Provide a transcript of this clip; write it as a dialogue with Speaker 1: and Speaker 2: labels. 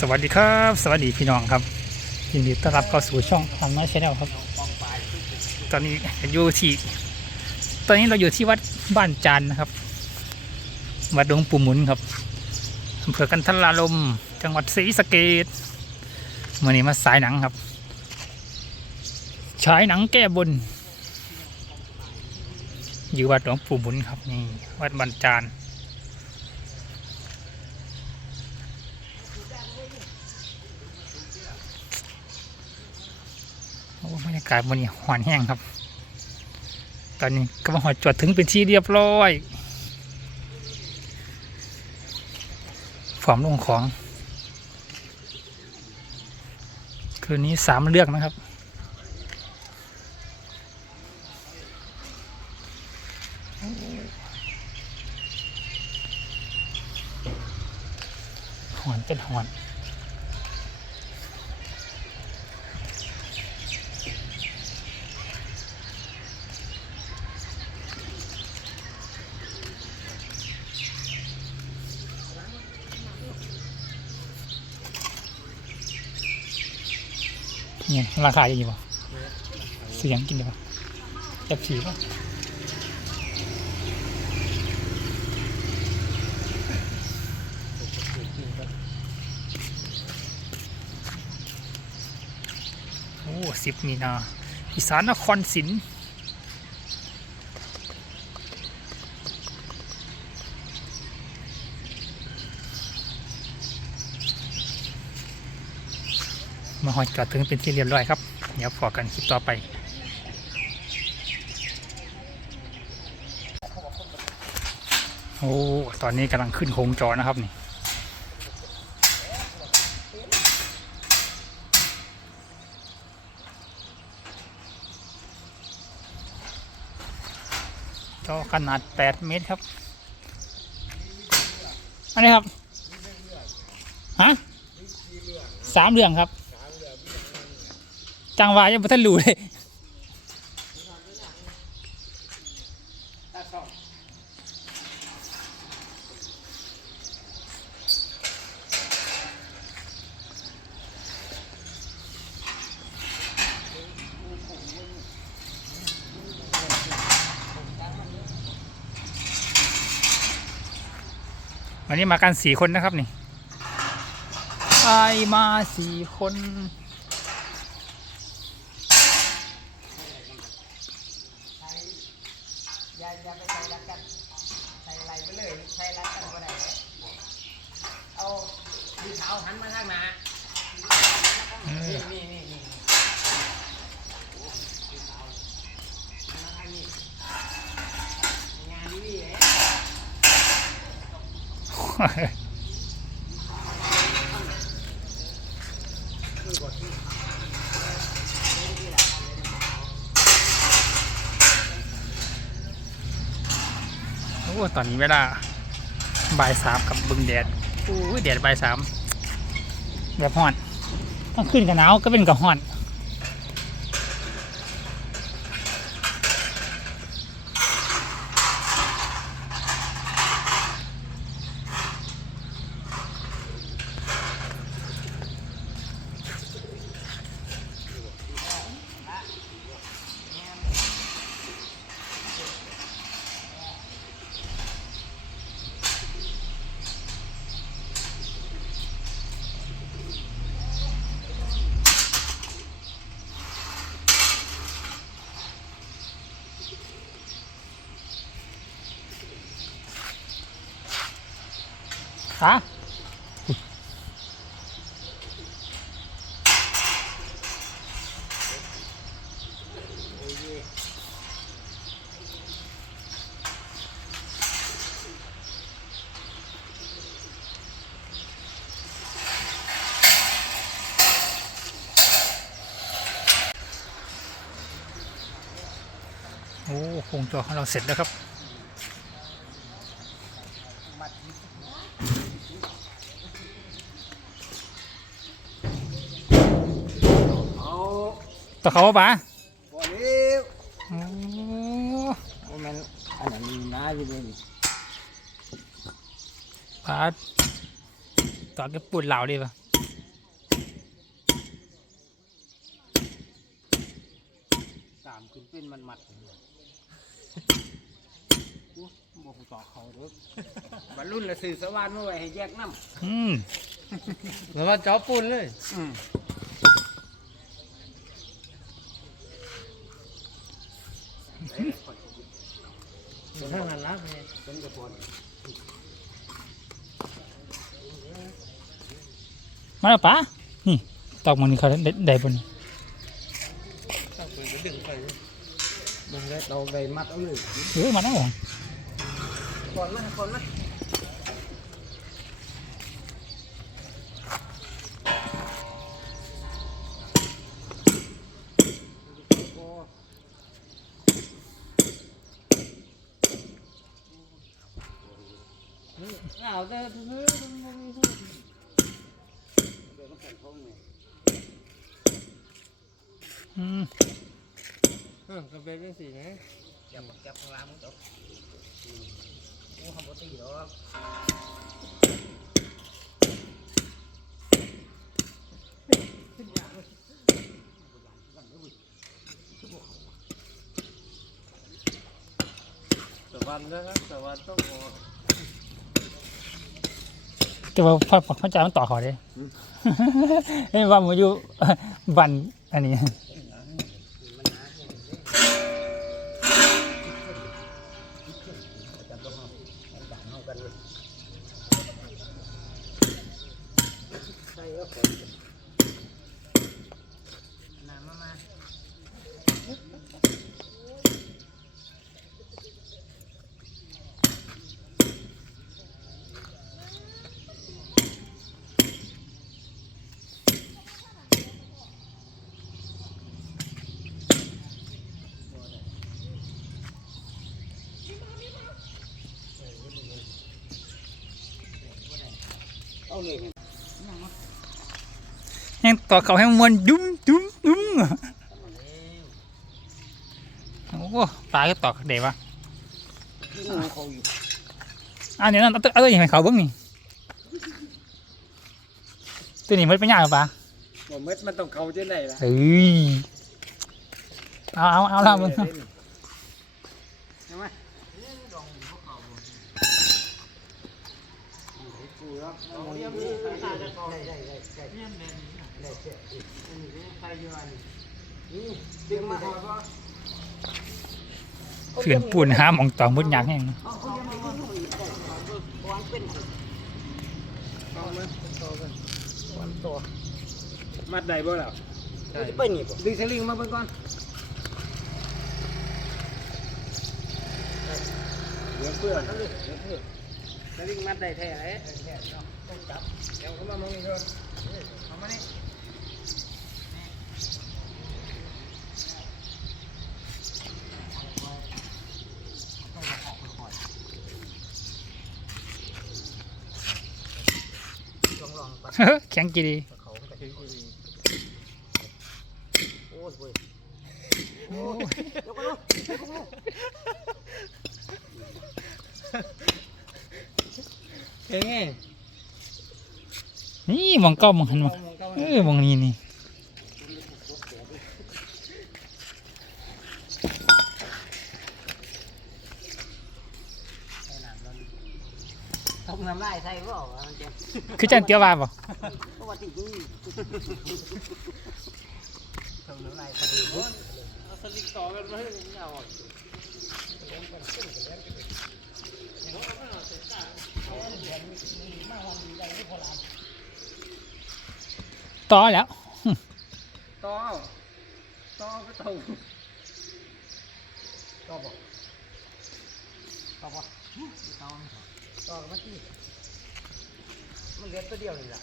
Speaker 1: สวัสดีครับ สวัสดีพี่น้องครับยินดีต้อนรับเข้าสู่ช่องทางน้อยชาแนลครับ ตอนนี้อยู่ที่ตอนนี้เราอยู่ที่วัดบ้านจันนะครับ วัดหลวงปู่หมุนครับอำเภอกันทลาลมจังหวัดศรีสะเกดมื่อนี้มาสายหนังครับฉายหนังแก้บน อยู่วัดหลวงปู่หมุนครับนี่วัดบ้านจันทร์ากาศวันนี้หวานแห้งครับ ตอนนี้ก็มาหอดจวดถึงเป็นที่เรียบร้อยฝอมลงของ คืนนี้สามเลือกนะครับ หอนเป็นหอน เนี่ยราคาอย่างนี้ป่ะเสียงกินได้ป่ะจับฉีป่ะโอ้สิบมีนาอีสานนครศิลป์ มาหอดจอดถึงเป็นที่เรียบร้อยครับ เดี๋ยวพอกันคลิปต่อไปโอ้ตอนนี้กำลังขึ้นโครงจอนะครับนี่จอขนาด 8 เมตรครับ อันนี้ครับ ฮะสามเรื่องครับ จังหวะยังไม่ทันรู้เลยวันนี้มากันสี่คนนะครับนี่ไอมาสี่คน
Speaker 2: อย่าอย่าไปใส่รักกัน ใส่อะไรไปเลย ใส่รักกันก็ได้เลยเอาดีขาวหันมาทางหน้า
Speaker 1: เออ
Speaker 2: นี่นี่นี่นี่หันมาทางนี้งานดีๆเลย
Speaker 1: โอ้ตอนนี้เวลาบ่ายสามกับบึงแดดโอ้ยแดดบ่ายสามแบบฮอนต้องขึ้นกับหนาวก็เป็นกับฮอน ฮะโอ้ครงจอของเราเสร็จแล้วครับ ต่อเขาปะ
Speaker 2: บ่เลี้ยว
Speaker 1: โอ้
Speaker 2: แม่นอันนั้นมีน้าอยู่เลย
Speaker 1: ป่าต่อก็ปูดเหล่าดีป่ะสาม
Speaker 2: ขึ้นเป็นมันมัดบอกต่อเขาด้วยบรรลุนละสื่อสวรรค์มาไว้ให้แยกน้ำ
Speaker 1: อืม
Speaker 3: แล้วมาเจ้าปูนเลย
Speaker 2: อืม
Speaker 1: มาแล้วปะนี่ตอกมันนี่เขาได้ได้บน
Speaker 3: ต้องไปดึงไป
Speaker 2: มึงได้เราไปมัดเอาเลย
Speaker 1: เฮ้ยมาแล้วเหรอ
Speaker 2: ก่อนมาก่อนมา
Speaker 3: เอาแต่เฮ้ย
Speaker 1: อืม
Speaker 3: ก็เป็นสีนะ
Speaker 2: จับจับข้างล่างมึงจบกูทำปกติหรอก
Speaker 3: สวรรค์นะครับสวรรค์ต้องออก
Speaker 1: แต่ว่าพอพอพระเจ้ามันต่อเขาเด้เฮ้ยว่ามาอยู่บันอันนี้
Speaker 2: ด่านเอากันเลยใส่ก็คนน้ำมามา เอาเลย
Speaker 1: ยังต่อเขาให้มวนดุ้มดุ้มดุ้มโอ้โหปลาก็ต่อเดี๋ยววะ
Speaker 2: ที่งูเขาอยู่
Speaker 1: อันนี้นั่นเอาตัวเอาตัวอย่างให้เขาเบิ้งนี่ตัวนี้มันเป็นยากหรือเปล่า
Speaker 2: บ่เม็ดมันต้องเขาจะไหนล่ะ
Speaker 1: เฮ้ยเอาเอาเอาละมึง
Speaker 2: ใช่ไหม กูรับเอาเรียบร้อยได้ได้ได้ได้ได้ได้เสียอันนี้ใครอยู่อันนี้ดึงมาพอพอ
Speaker 1: เขื่อนปูนหามองตองมุดยากแห้ง
Speaker 2: เอาเอายังไงก็ต้องอีกได้วางเป็นเอามาต่อกันวันต่อมัดได้บ่แล้วไปนี่บ่ดึงสลิงมาเบิ่งก่อนเดี๋ยวเพื่อนเดี๋ยวเพื่อน สลิงมัดได้แท้ไหนแท้เนาะต้องจับเดี๋ยวเขามามองนี่เถอะเอามานี่ลองลองปัด
Speaker 1: แข็งกีดี
Speaker 2: เขาไปถึงกูดีโอ้ยเว้ย
Speaker 1: โอ้
Speaker 2: ยกกันลูกยกกันลูก
Speaker 3: เฮ้ย
Speaker 1: นี่มองเก้าหมองหันมาเออมองนี้นี่
Speaker 2: ต้องน้ำลายใส่บ่
Speaker 1: คือจันเตียวว่าบ่
Speaker 2: เพราะว่าติดนี่ต้องน้ำลายใส่บ่
Speaker 3: เอาสลิงต่อกันมาให้ผมเอา
Speaker 1: ต่อแล้ว
Speaker 2: ต่อต่อก็ต่อต่อบ่ต่อบ่ต่อต่อมันที่มันเหลือตัวเดียวนี่แหละ